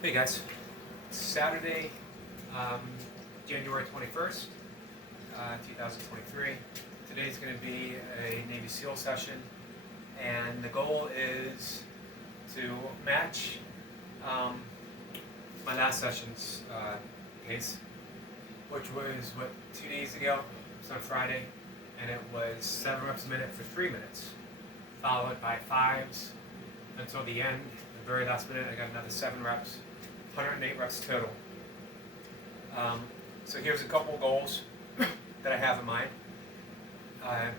Hey guys, it's Saturday, January 21st, 2023. Today's going to be a Navy SEAL session, and the goal is to match my last session's pace, which was, 2 days ago? It was on Friday, and it was 7 reps a minute for 3 minutes, followed by 5s until the end. The very last minute, I got another 7 reps. 108 reps total. So here's a couple goals that I have in mind. I'm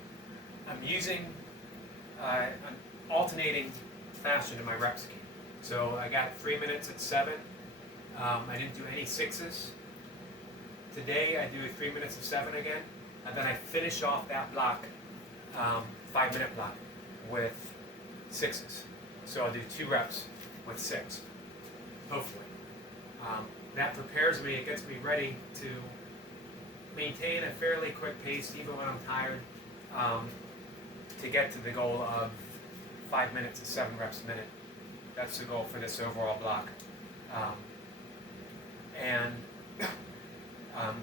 alternating fashion in my rep scheme. So I got 3 minutes at 7. I didn't do any 6s. Today I do 3 minutes of 7 again, and then I finish off that block, 5-minute block, with 6s. So I'll do 2 reps with 6, hopefully. That prepares me, it gets me ready to maintain a fairly quick pace even when I'm tired, to get to the goal of 5 minutes and 7 reps a minute. That's the goal for this overall block.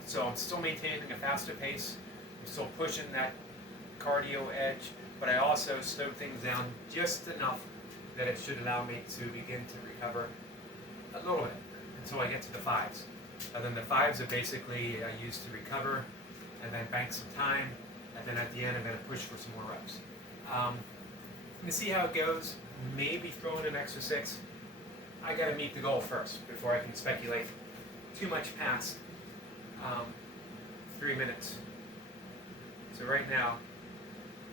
So I'm still maintaining a faster pace, I'm still pushing that cardio edge, but I also slow things down just enough that it should allow me to begin to recover a little bit until I get to the 5s. And then the 5s are basically used to recover and then bank some time, and then at the end I'm going to push for some more reps. I'm going to see how it goes, maybe throw in an extra 6. I got to meet the goal first before I can speculate too much past 3 minutes. So right now,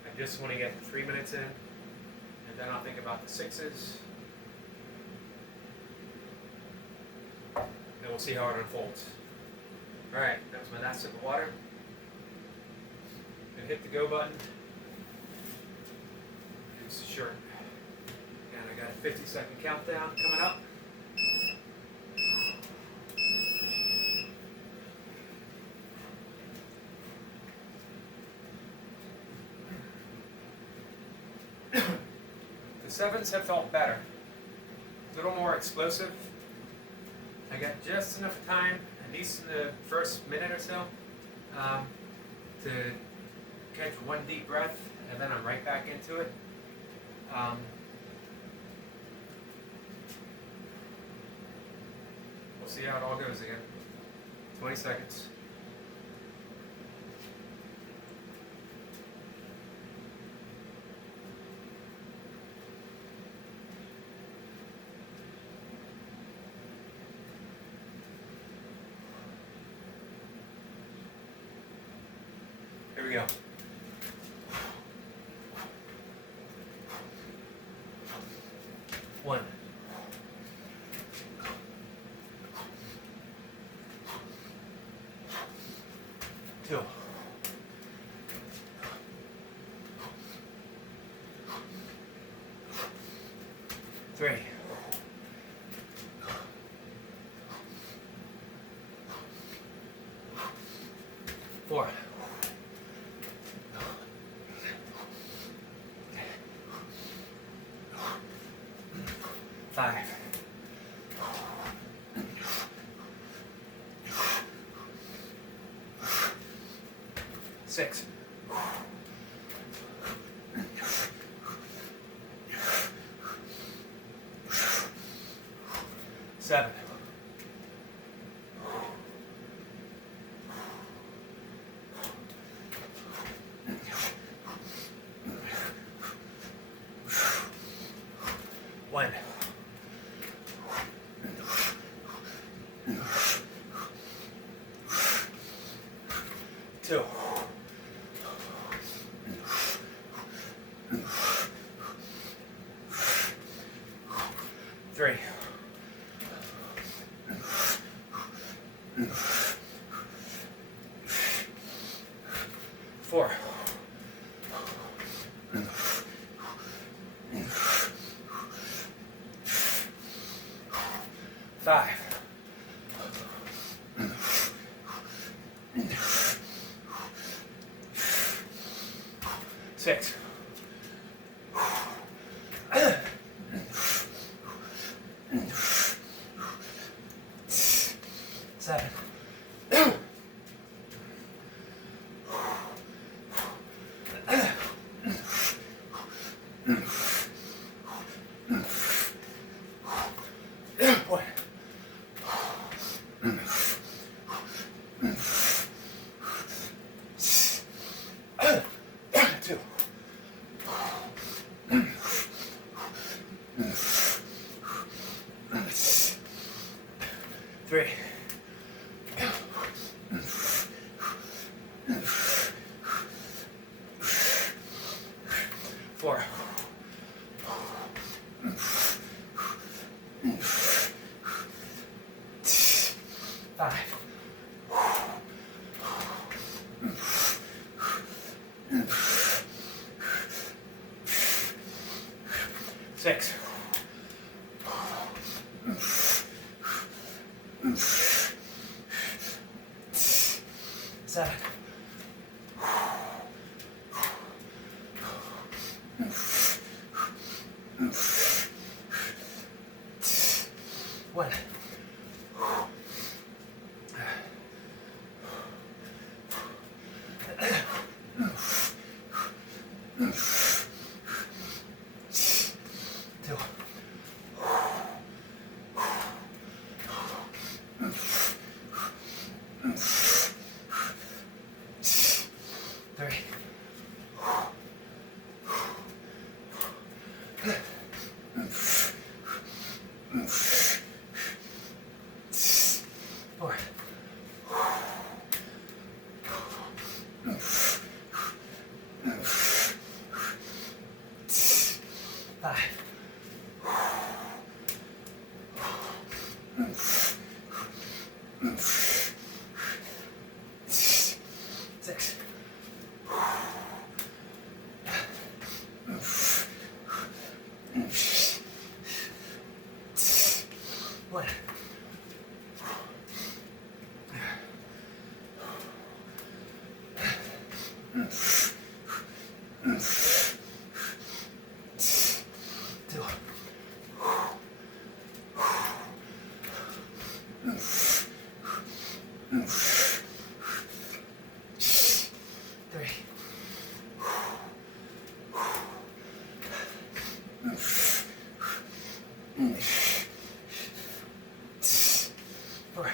I just want to get 3 minutes in, and then I'll think about the 6s. Then we'll see how it unfolds. Alright, that was my last sip of water. Gonna hit the go button. Use the shirt. And I got a 50-second countdown coming up. The 7s have felt better. A little more explosive. I got just enough time, at least in the first minute or so, to catch one deep breath, and then I'm right back into it. We'll see how it all goes again. 20 seconds. Here we go. One. Two. Three. 4. 5. 6. 7. 1. 2. 3. 4. 5. 6. 7. 3, 4, 5, 6, 7, 1. 2, 3, 4, 5, 6, 1. 2, 3, 4,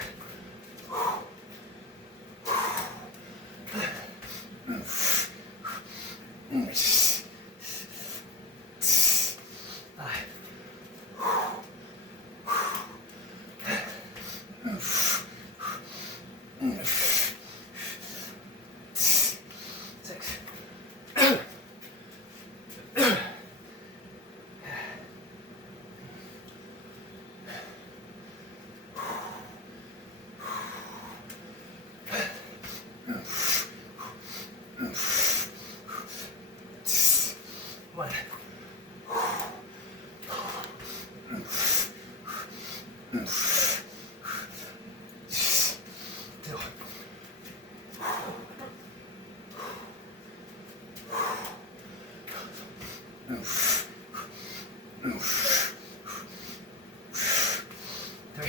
5, 6, 1. 2, 3, 4, 5, 1. 2, 3,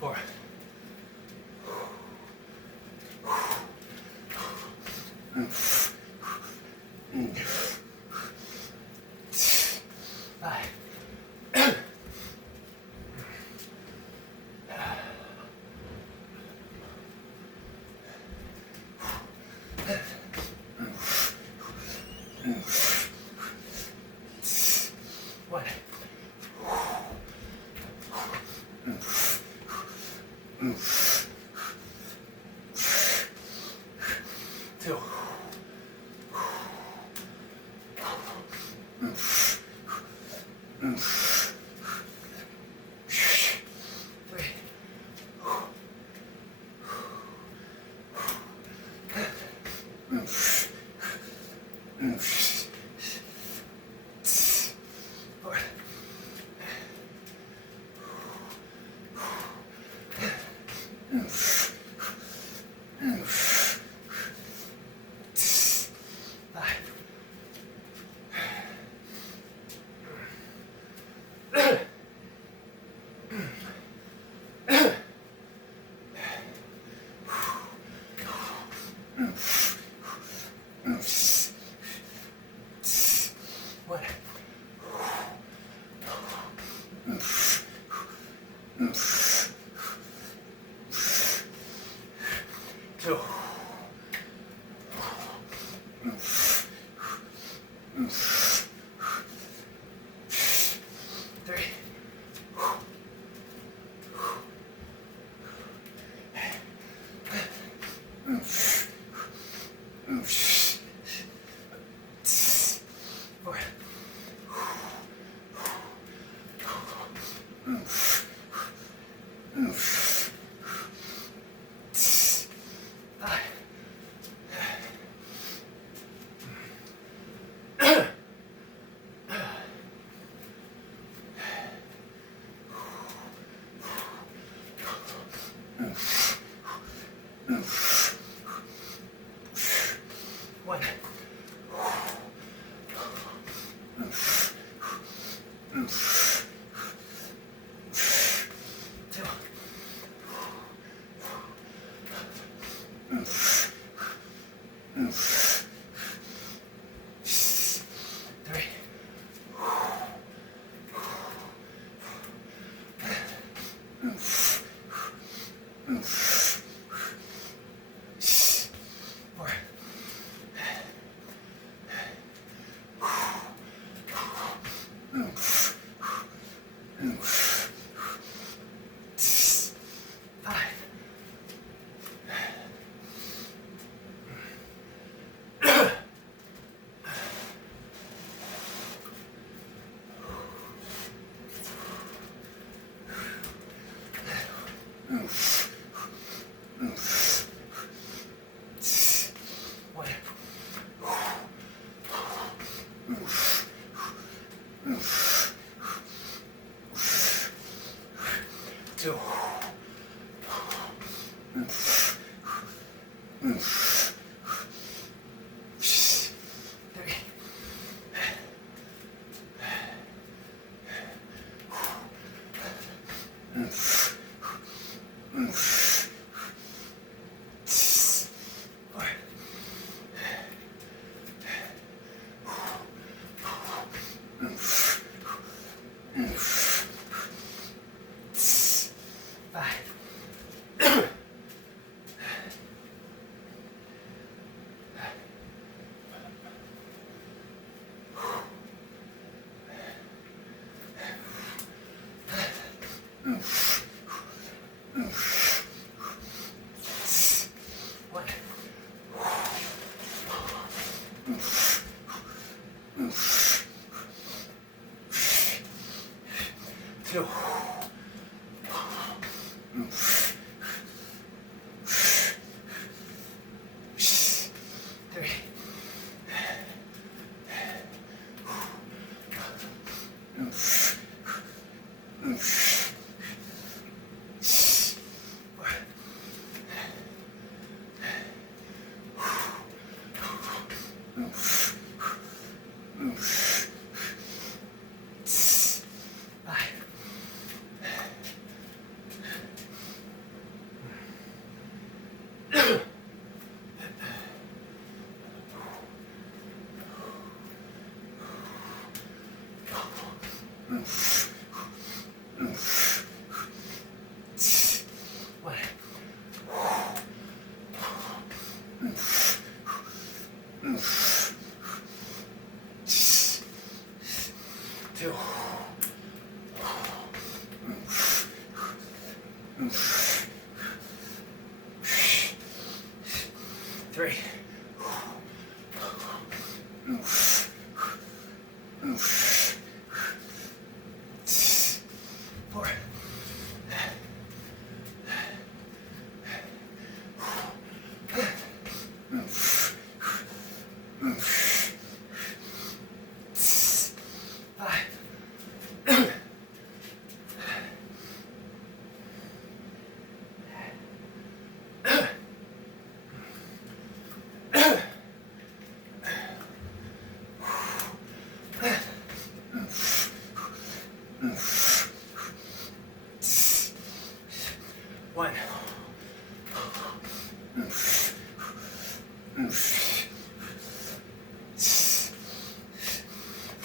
4, 5, 1. 2,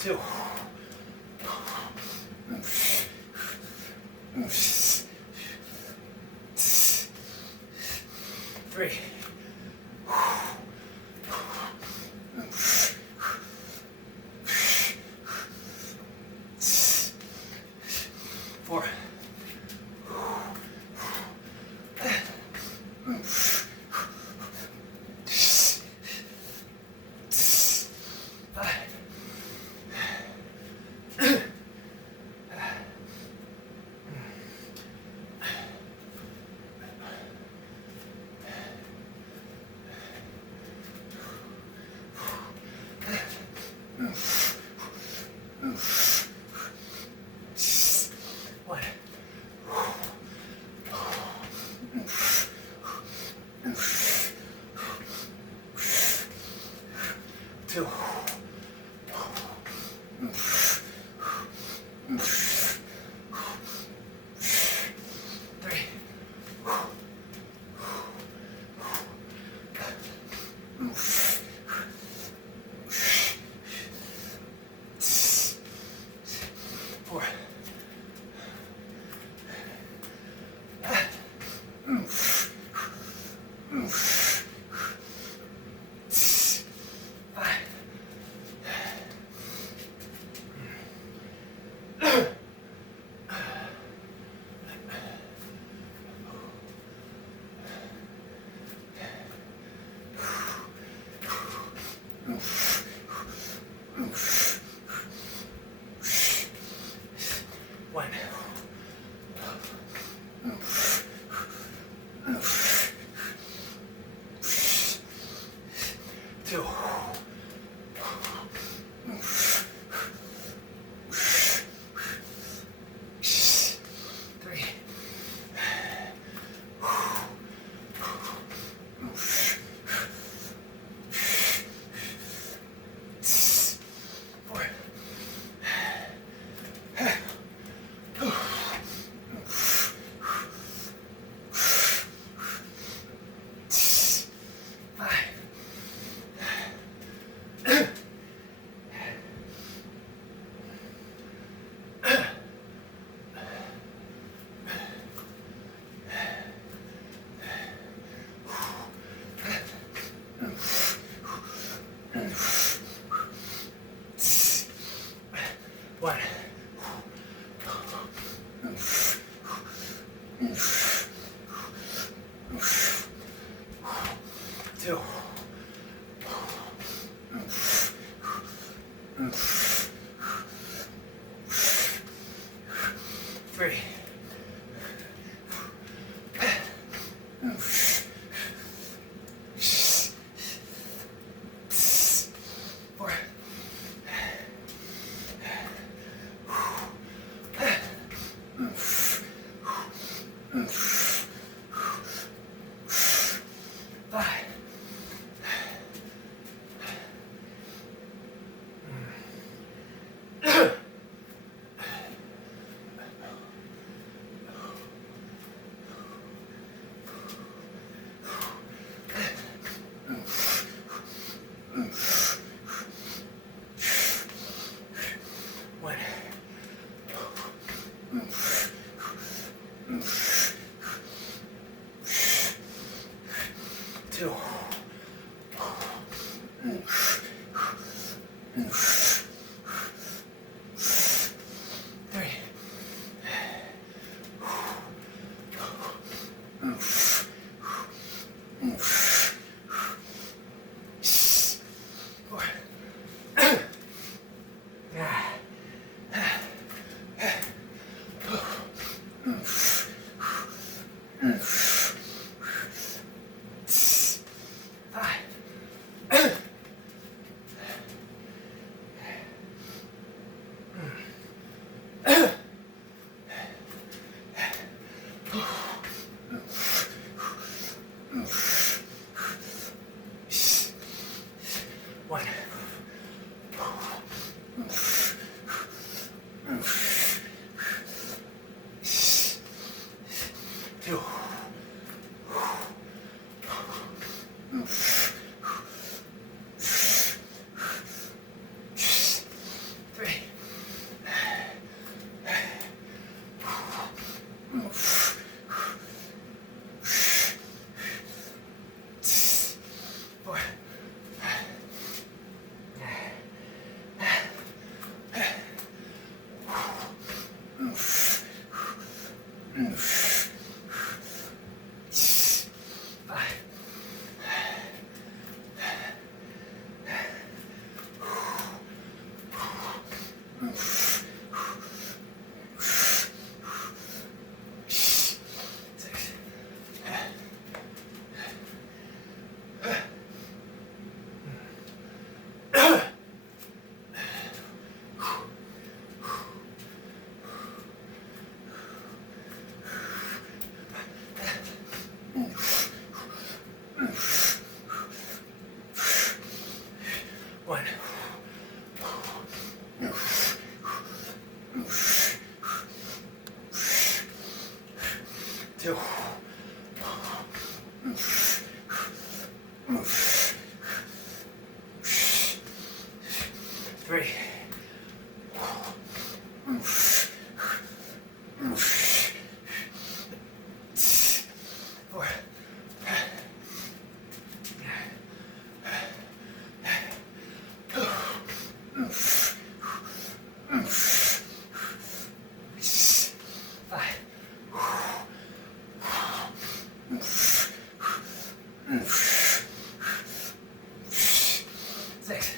2, 3, 4, 5, 1, 2, 3, 4, 5, 1, 2, 3, 4, 5, 1, 2, 3, 4, 5, 1, 2, 3, 4, 5, 3, 4, 6.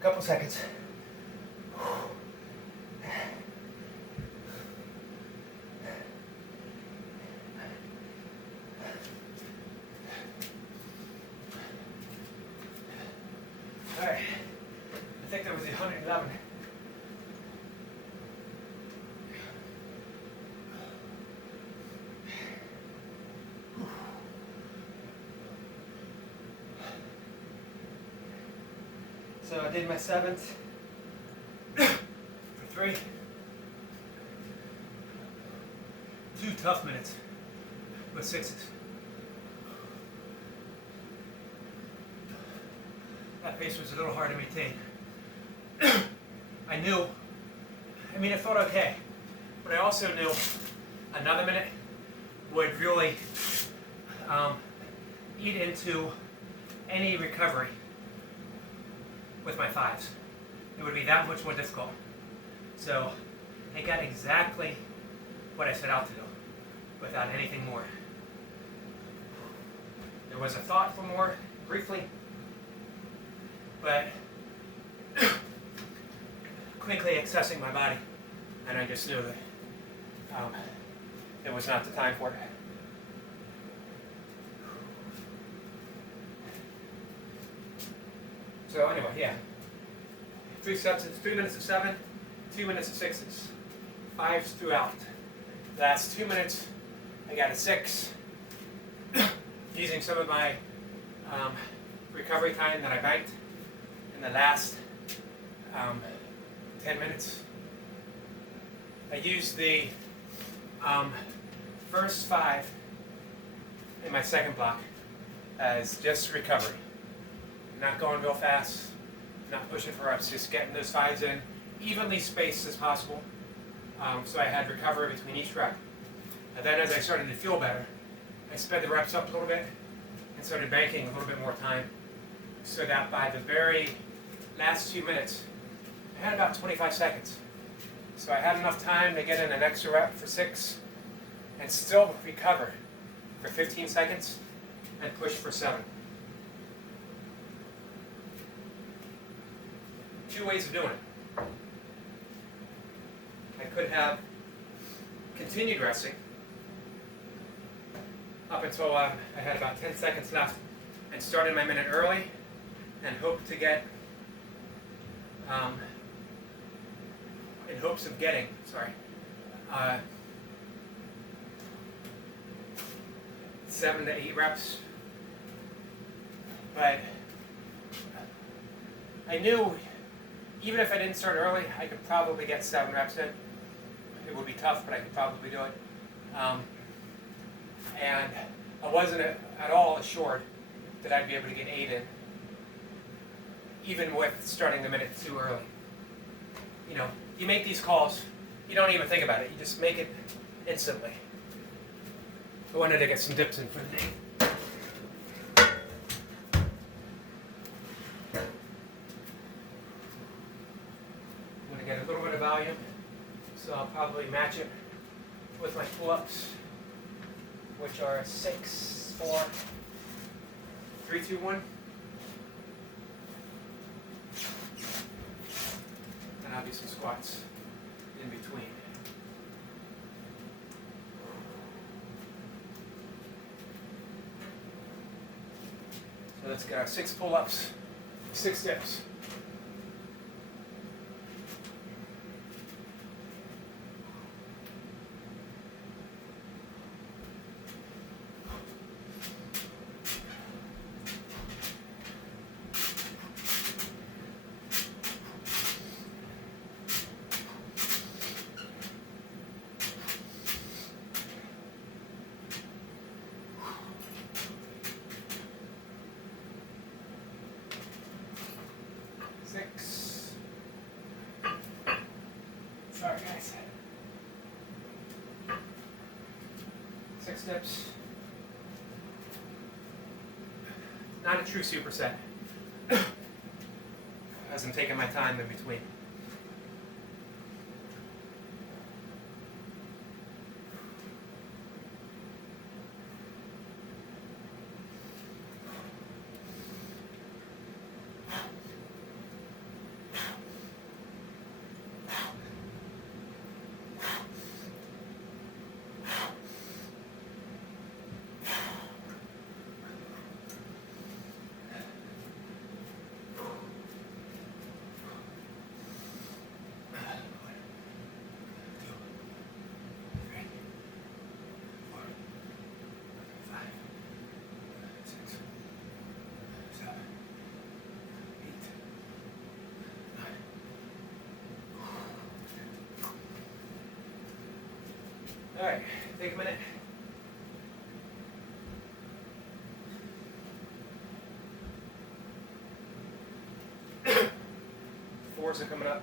Couple seconds. All right, I think that was the 111. So I did my 7th for 3. 2 tough minutes with 6s. That pace was a little hard to maintain. I felt okay, but I also knew another minute would really eat into any recovery with my 5s. It would be that much more difficult. So I got exactly what I set out to do without anything more. There was a thought for more briefly, but quickly accessing my body, and I just knew that it was not the time for it. So anyway, yeah. 3 sets, 3 minutes of 7, 2 minutes of 6s, 5s throughout. The last 2 minutes, I got a 6, using some of my recovery time that I banked in the last 10 minutes. I used the first 5 in my second block as just recovery. Not going real fast, not pushing for reps, just getting those 5s in evenly spaced as possible. So I had recovery between each rep. And then as I started to feel better, I sped the reps up a little bit and started banking a little bit more time, so that by the very last 2 minutes, I had about 25 seconds. So I had enough time to get in an extra rep for 6 and still recover for 15 seconds and push for 7. 2 ways of doing it. I could have continued resting up until I had about 10 seconds left and started my minute early and hoped to get, in hopes of getting, 7 to 8 reps. But I knew even if I didn't start early, I could probably get 7 reps in. It would be tough, but I could probably do it. And I wasn't at all assured that I'd be able to get 8 in, even with starting the minute too early. You know, you make these calls, you don't even think about it, you just make it instantly. I wanted to get some dips in for the day. I'm going to get a little bit of volume, so I'll probably match it with my pull-ups, which are 6, 4, 3, 2, 1. And I'll do some squats in between. So let's get our 6 pull-ups, 6 dips. 6 dips. Not a true superset, as I'm taking my time in between. All right, take a minute. Fours are coming up.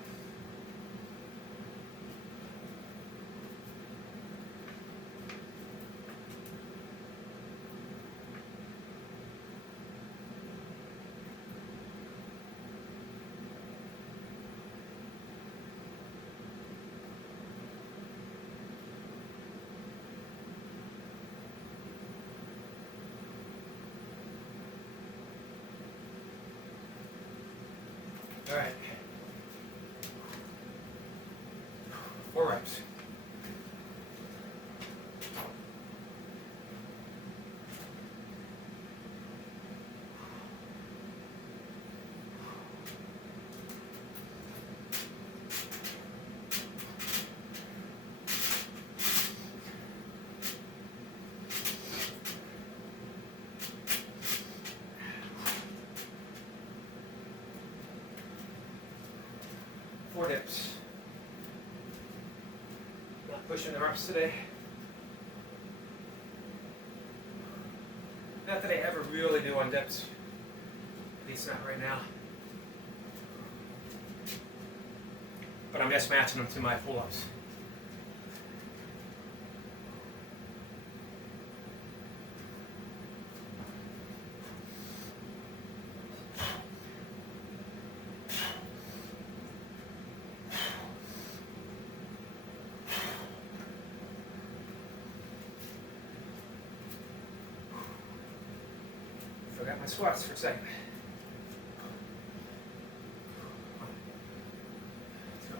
All right. 4 reps. Four dips. Not pushing the reps today. Not that I ever really do on dips. At least not right now. But I'm just matching them to my pull-ups. Forgot my squats for a second. 1, 2,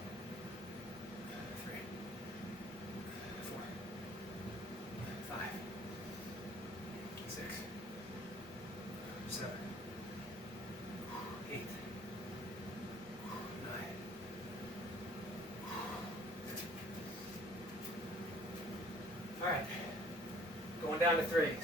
3, 4, 5, 6, 7, 8, 9. All right, going down to 3s.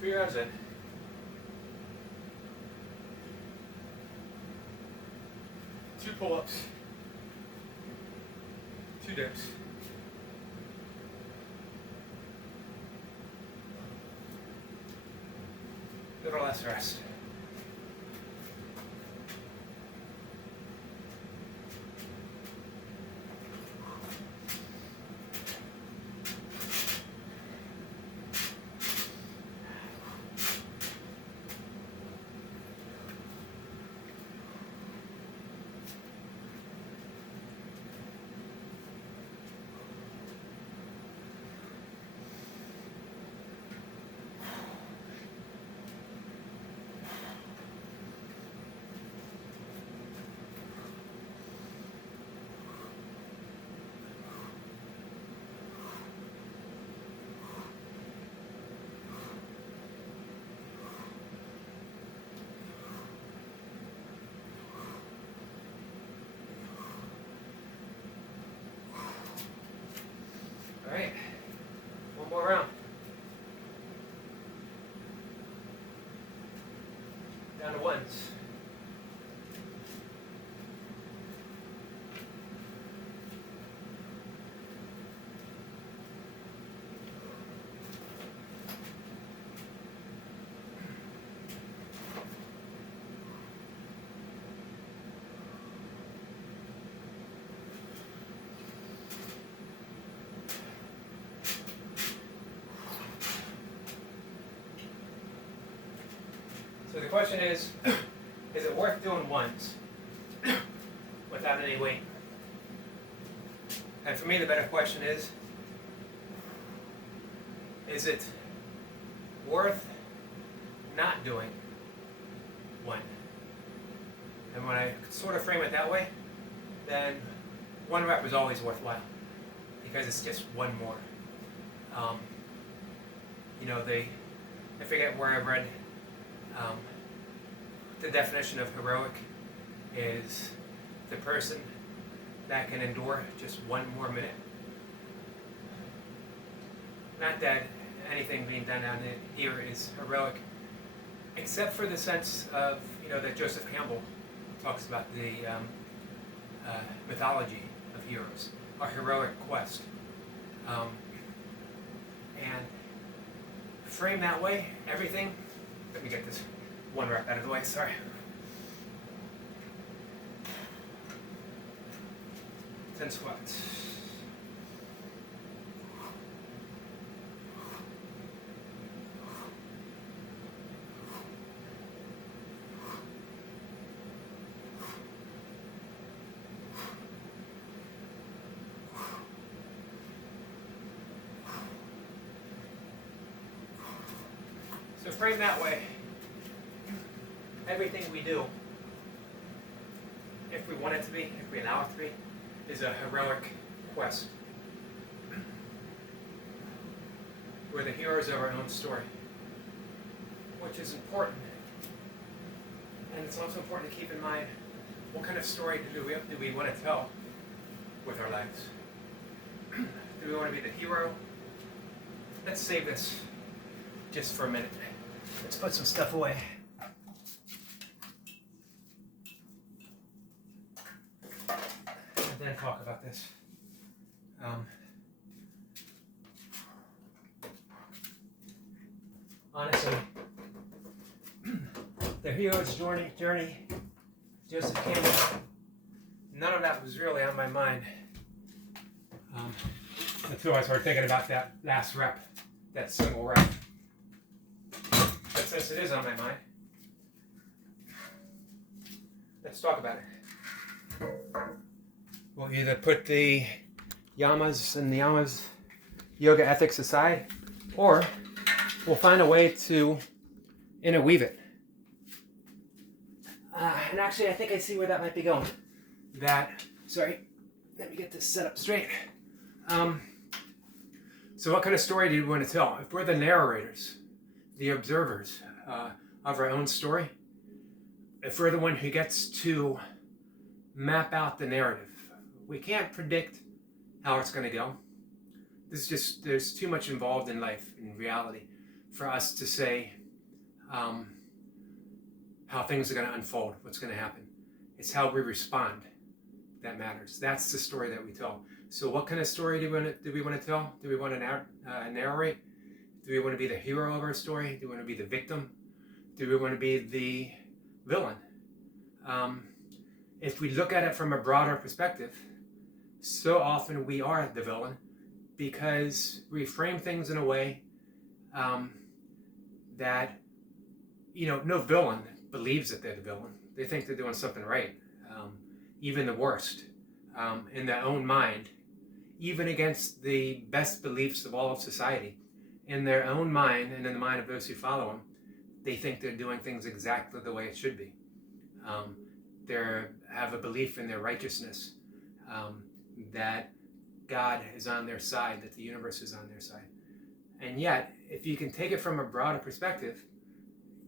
Three rounds in. 2 pull-ups, 2 dips. Little less rest. All right, one more round. Down to ones. So the question is it worth doing ones without any weight? And for me, the better question is it worth not doing one? And when I sort of frame it that way, then 1 rep is always worthwhile because it's just one more. I forget where I read the definition of heroic is the person that can endure just 1 more minute. Not that anything being done down here is heroic, except for the sense of, that Joseph Campbell talks about the mythology of heroes, a heroic quest. And frame that way, everything, let me get this 1 rep out of the way, sorry. Ten squats. So frame that way. Everything we do, if we want it to be, if we allow it to be, is a heroic quest. We're the heroes of our own story, which is important. And it's also important to keep in mind, what kind of story do we want to tell with our lives? Do we want to be the hero? Let's save this just for a minute. Let's put some stuff away. And then talk about this. Honestly, the hero's journey, Joseph Campbell, none of that was really on my mind until I started thinking about that last rep, that single rep. But since it is on my mind, let's talk about it. We'll either put the yamas and niyamas yoga ethics aside, or we'll find a way to interweave it. And actually, I think I see where that might be going. Sorry, let me get this set up straight. So what kind of story do you want to tell? If we're the narrators, the observers of our own story, if we're the one who gets to map out the narrative, we can't predict how it's going to go. There's too much involved in life, in reality, for us to say how things are going to unfold, what's going to happen. It's how we respond that matters. That's the story that we tell. So what kind of story do we want to tell? Do we want to narrate? Do we want to be the hero of our story? Do we want to be the victim? Do we want to be the villain? If we look at it from a broader perspective, so often we are the villain because we frame things in a way that, no villain believes that they're the villain. They think they're doing something right, even the worst, in their own mind, even against the best beliefs of all of society. In their own mind and in the mind of those who follow them, they think they're doing things exactly the way it should be. They have a belief in their righteousness, that God is on their side, that the universe is on their side. And yet, if you can take it from a broader perspective,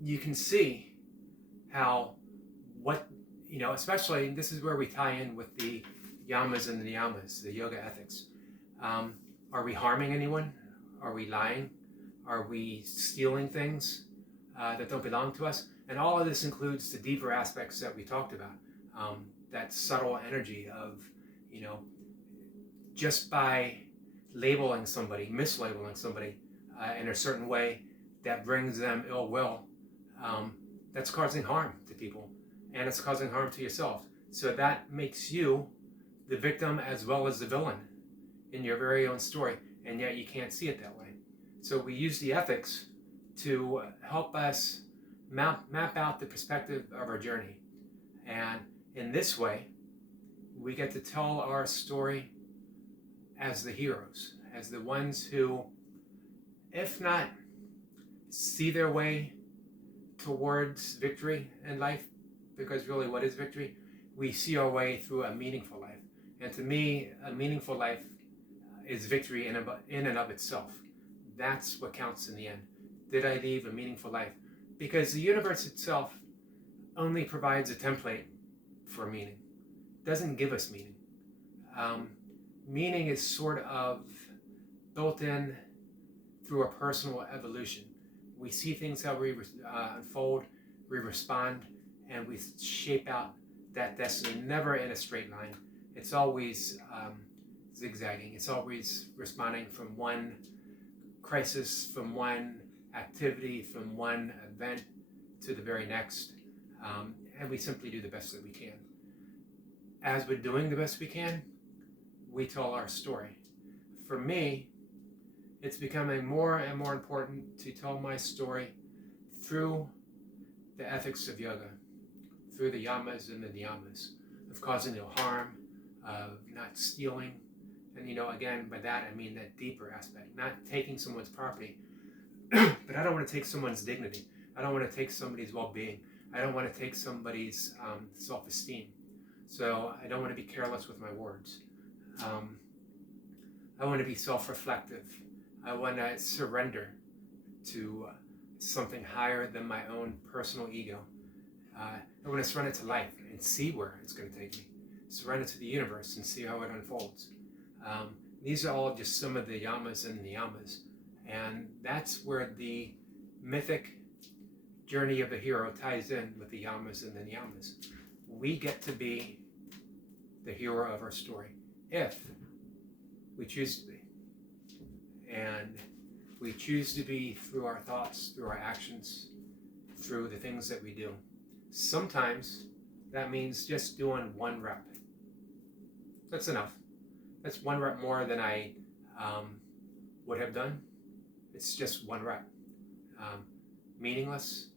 you can see how especially this is where we tie in with the yamas and the niyamas, the yoga ethics. Are we harming anyone? Are we lying? Are we stealing things that don't belong to us? And all of this includes the deeper aspects that we talked about. That subtle energy of, just by mislabeling somebody in a certain way that brings them ill will, that's causing harm to people, and it's causing harm to yourself. So that makes you the victim as well as the villain in your very own story, and yet you can't see it that way. So we use the ethics to help us map out the perspective of our journey. And in this way, we get to tell our story as the heroes, as the ones who, if not see their way towards victory in life, because really what is victory? We see our way through a meaningful life. And to me, a meaningful life is victory in and of itself. That's what counts in the end. Did I live a meaningful life? Because the universe itself only provides a template for meaning. It doesn't give us meaning. Meaning is sort of built in through a personal evolution. We see things how we unfold, we respond, and we shape out that destiny, never in a straight line. It's always zigzagging. It's always responding from one crisis, from one activity, from one event to the very next. And we simply do the best that we can. As we're doing the best we can, we tell our story. For me, it's becoming more and more important to tell my story through the ethics of yoga, through the yamas and the niyamas, of causing no harm, of not stealing. And again, by that I mean that deeper aspect, not taking someone's property, but I don't want to take someone's dignity. I don't want to take somebody's well-being. I don't want to take somebody's self-esteem. So I don't want to be careless with my words. I want to be self-reflective. I want to surrender to something higher than my own personal ego. I want to surrender to life and see where it's going to take me. Surrender to the universe and see how it unfolds. These are all just some of the yamas and niyamas. And that's where the mythic journey of the hero ties in with the yamas and the niyamas. We get to be the hero of our story if we choose to be. And we choose to be through our thoughts, through our actions, through the things that we do. Sometimes that means just doing one rep. That's enough. That's one rep more than I would have done. It's just one rep. Meaningless,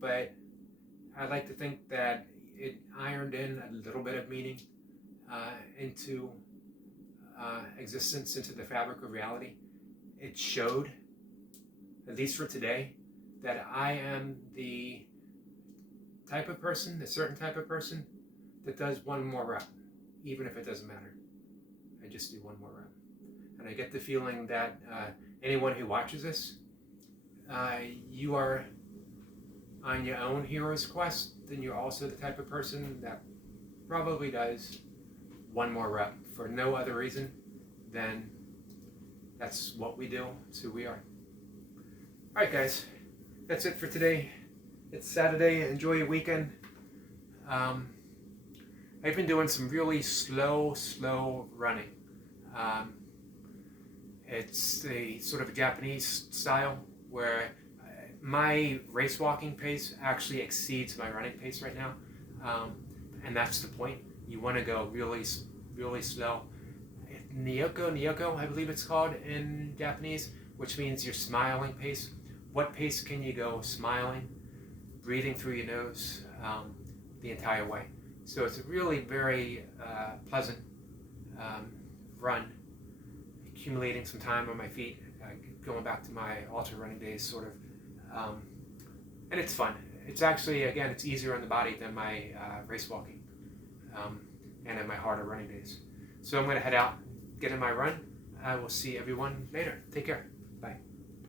but I like to think that it ironed in a little bit of meaning into existence, into the fabric of reality. It showed, at least for today, that I am the type of person, a certain type of person, that does one more rep, even if it doesn't matter. I just do one more rep. And I get the feeling that anyone who watches this, you are on your own hero's quest, then you're also the type of person that probably does one more rep for no other reason than that's what we do, it's who we are. All right, guys, that's it for today. It's Saturday. Enjoy your weekend. I've been doing some really slow running. Um, it's the sort of a Japanese style where my race walking pace actually exceeds my running pace right now. And that's the point. You want to go really slow. Nyoko, I believe it's called in Japanese, which means your smiling pace. What pace can you go smiling, breathing through your nose the entire way? So it's a really very pleasant run, accumulating some time on my feet, going back to my ultra running days, sort of. And it's fun. It's actually, again, it's easier on the body than my race walking and in my harder running days. So I'm going to head out, get in my run. I will see everyone later. Take care.